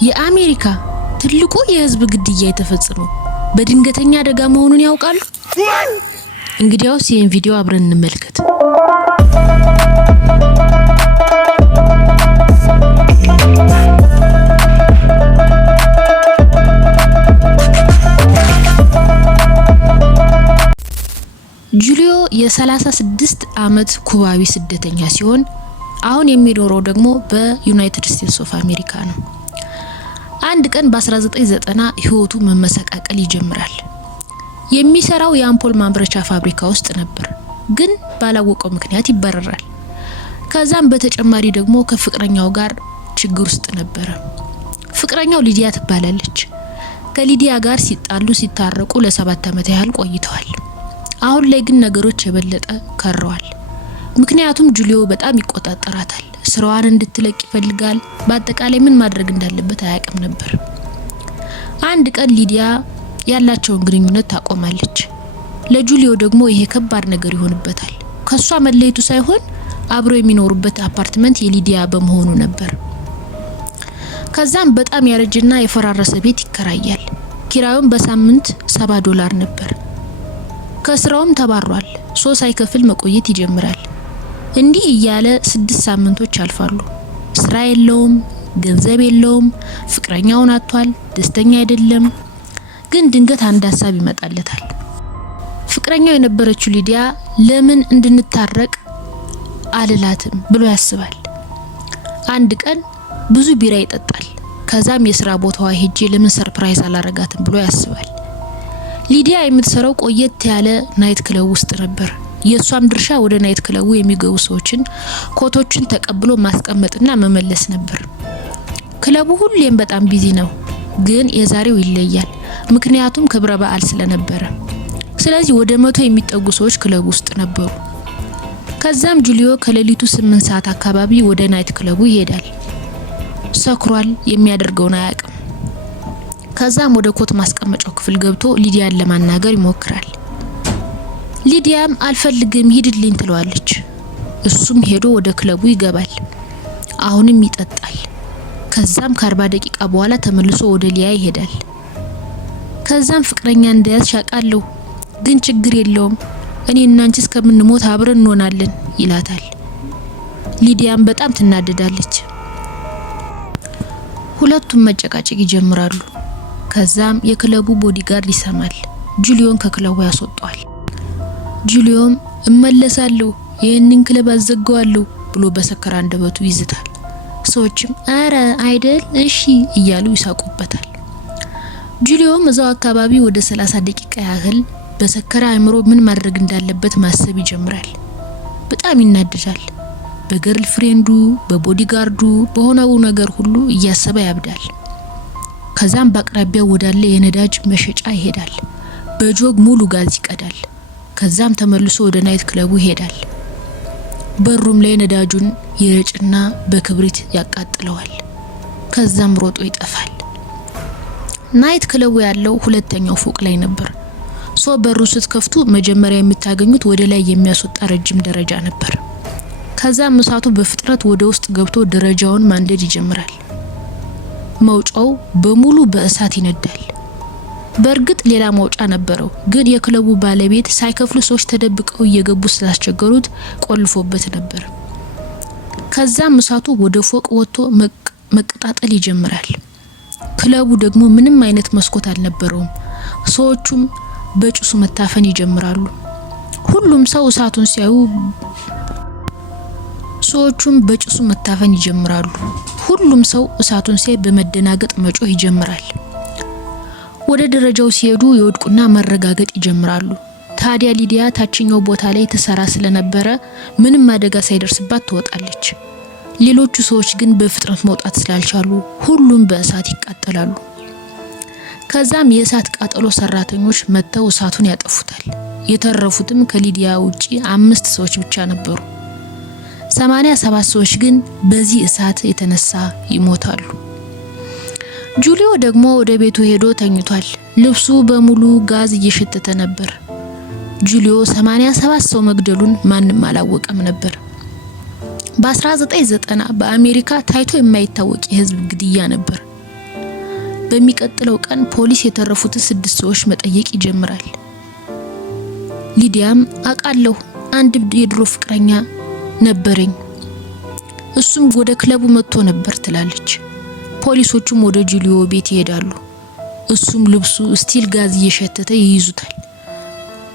የአሜሪካ ትልቁ የህዝብ ግድያ የተፈጸመው በድንገተኛ አደጋ መሆኑን ያውቃሉ? እንግዲያውስ ይህን ቪዲዮ አብረን እንመልከት። ጁሊዮ የ36 ዓመት ኩባዊ ስደተኛ ሲሆን አሁን የሚኖረው ደግሞ በዩናይትድ ስቴትስ ኦፍ አሜሪካ ነው። አንድ ቀን በ1990 ህይወቱ መመሰቃቀል ይጀምራል። የሚሰራው የአምፖል ማምረቻ ፋብሪካ ውስጥ ነበር፣ ግን ባላወቀው ምክንያት ይባረራል። ከዛም በተጨማሪ ደግሞ ከፍቅረኛው ጋር ችግር ውስጥ ነበር። ፍቅረኛው ሊዲያ ትባላለች። ከሊዲያ ጋር ሲጣሉ ሲታረቁ ለ7 ዓመት ያህል ቆይተዋል። አሁን ላይ ግን ነገሮች የበለጠ ከረዋል። ምክንያቱም ጁሊዮ በጣም ይቆጣጠራታል። ስራዋን እንድትለቅ ይፈልጋል። በአጠቃላይ ምን ማድረግ እንዳለበት አያውቅም ነበር። አንድ ቀን ሊዲያ ያላቸውን ግንኙነት ታቆማለች። ለጁሊዮ ደግሞ ይሄ ከባድ ነገር ይሆንበታል። ከሷ መለየቱ ሳይሆን አብሮ የሚኖሩበት አፓርትመንት የሊዲያ በመሆኑ ነበር። ከዛም በጣም ያረጀና የፈራረሰ ቤት ይከራያል። ኪራዩም በሳምንት $70 ነበር። ከስራውም ተባሯል። ሳይከፍል መቆየት ይጀምራል። እንዲህ እያለ 6 ሳምንቶች ያልፋሉ። ስራ የለውም፣ ገንዘብ የለውም፣ ፍቅረኛውን አጥቷል፣ ደስተኛ አይደለም። ግን ድንገት አንድ ሀሳብ ይመጣለታል። ፍቅረኛው የነበረችው ሊዲያ ለምን እንድንታረቅ አልላትም ብሎ ያስባል። አንድ ቀን ብዙ ቢራ ይጠጣል። ከዛም የስራ ቦታዋ ሄጄ ለምን ሰርፕራይዝ አላረጋትም ብሎ ያስባል። ሊዲያ የምትሰራው ቆየት ያለ ናይት ክለብ ውስጥ ነበር። የሷም ድርሻ ወደ ናይት ክለቡ የሚገቡ ሰዎችን ኮቶችን ተቀብሎ ማስቀመጥና መመለስ ነበር። ክለቡ ሁሌም በጣም ቢዚ ነው፣ ግን የዛሬው ይለያል። ምክንያቱም ክብረ በዓል ስለነበረ። ስለዚህ ወደ 100 የሚጠጉ ሰዎች ክለቡ ውስጥ ነበሩ። ከዛም ጁሊዮ ከሌሊቱ 8 ሰዓት አካባቢ ወደ ናይት ክለቡ ይሄዳል። ሰክሯል፣ የሚያደርገውን አያውቅም። ከዛም ወደ ኮት ማስቀመጫው ክፍል ገብቶ ሊዲያን ለማናገር ይሞክራል። ሊዲያም አልፈልግም ሂድልኝ ትለዋለች። እሱም ሄዶ ወደ ክለቡ ይገባል። አሁንም ይጠጣል። ከዛም ከ40 ደቂቃ በኋላ ተመልሶ ወደ ሊያ ይሄዳል። ከዛም ፍቅረኛ እንደያዝሽ አውቃለሁ፣ ግን ችግር የለውም፣ እኔና አንቺ እስከምንሞት አብረን እንሆናለን ይላታል። ሊዲያም በጣም ትናደዳለች። ሁለቱም መጨቃጨቅ ይጀምራሉ። ከዛም የክለቡ ቦዲጋርድ ይሰማል። ጁሊዮን ከክለቡ ያስወጣዋል። ጁሊዮም እመለሳለሁ፣ ይሄንን ክለብ አዘጋዋለሁ ብሎ በሰከረ አንደበቱ ይዝታል። ሰዎችም አረ አይደል እሺ እያሉ ይሳቁበታል። ጁሊዮም እዛው አካባቢ ወደ 30 ደቂቃ ያህል በሰከረ አእምሮ ምን ማድረግ እንዳለበት ማሰብ ይጀምራል። በጣም ይናደዳል። በገርል ፍሬንዱ፣ በቦዲጋርዱ፣ በሆነው ነገር ሁሉ እያሰበ ያብዳል። ከዛም በአቅራቢያው ወዳለ የነዳጅ መሸጫ ይሄዳል። በጆግ ሙሉ ጋዝ ይቀዳል። ከዛም ተመልሶ ወደ ናይት ክለቡ ይሄዳል። በሩም ላይ ነዳጁን ይረጭና በክብሪት ያቃጥለዋል። ከዛም ሮጦ ይጠፋል። ናይት ክለቡ ያለው 2ኛው ፎቅ ላይ ነበር። በሩ ስትከፍቱ መጀመሪያ የምታገኙት ወደ ላይ የሚያስወጣ ረጅም ደረጃ ነበር። ከዛም እሳቱ በፍጥነት ወደ ውስጥ ገብቶ ደረጃውን ማንደድ ይጀምራል። መውጫው በሙሉ በእሳት ይነዳል። በእርግጥ ሌላ መውጫ ነበረው፣ ግን የክለቡ ባለቤት ሳይከፍሉ ሰዎች ተደብቀው እየገቡ ስላስቸገሩት ቆልፎበት ነበር። ከዛም እሳቱ ወደ ፎቅ ወጥቶ መቀጣጠል ይጀምራል። ክለቡ ደግሞ ምንም አይነት መስኮት አልነበረውም። ሰዎቹም በጭሱ መታፈን ይጀምራሉ። ሁሉም ሰው እሳቱን ሲያዩ ሲያይ በመደናገጥ መጮህ ይጀምራል። ወደ ደረጃው ሲሄዱ ይወድቁና መረጋገጥ ይጀምራሉ። ታዲያ ሊዲያ ታችኛው ቦታ ላይ ተሰራ ስለነበረ ምንም አደጋ ሳይደርስባት ትወጣለች። ሌሎቹ ሰዎች ግን በፍጥነት መውጣት ስላልቻሉ ሁሉም በእሳት ይቃጠላሉ። ከዛም የእሳት ቃጠሎ ሰራተኞች መጥተው እሳቱን ያጠፉታል። የተረፉትም ከሊዲያ ውጪ 5 ሰዎች ብቻ ነበሩ። 87 ሰዎች ግን በዚህ እሳት የተነሳ ይሞታሉ። ጁሊዮ ደግሞ ወደ ቤቱ ሄዶ ተኝቷል። ልብሱ በሙሉ ጋዝ እየሸተተ ነበር። ጁሊዮ 87 ሰው መግደሉን ማንም አላወቀም ነበር። በ1990 በአሜሪካ ታይቶ የማይታወቅ የህዝብ ግድያ ነበር። በሚቀጥለው ቀን ፖሊስ የተረፉትን 6 ሰዎች መጠየቅ ይጀምራል። ሊዲያም አቃለሁ አንድ የድሮ ፍቅረኛ ነበረኝ፣ እሱም ወደ ክለቡ መጥቶ ነበር ትላለች። ፖሊሶቹም ወደ ጁሊዮ ቤት ይሄዳሉ። እሱም ልብሱ ስቲል ጋዝ እየሸተተ ይይዙታል።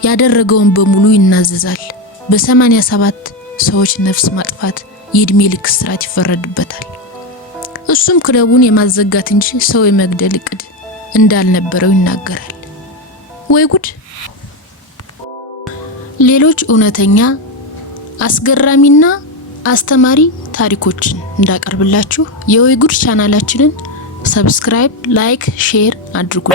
ያደረገውን በሙሉ ይናዘዛል። በ87 ሰዎች ነፍስ ማጥፋት የእድሜ ልክ እስራት ይፈረድበታል። እሱም ክለቡን የማዘጋት እንጂ ሰው የመግደል እቅድ እንዳልነበረው ይናገራል። ወይ ጉድ! ሌሎች እውነተኛ አስገራሚና አስተማሪ ታሪኮችን እንዳቀርብላችሁ የወይ ጉድ ቻናላችንን ሰብስክራይብ፣ ላይክ፣ ሼር አድርጉ።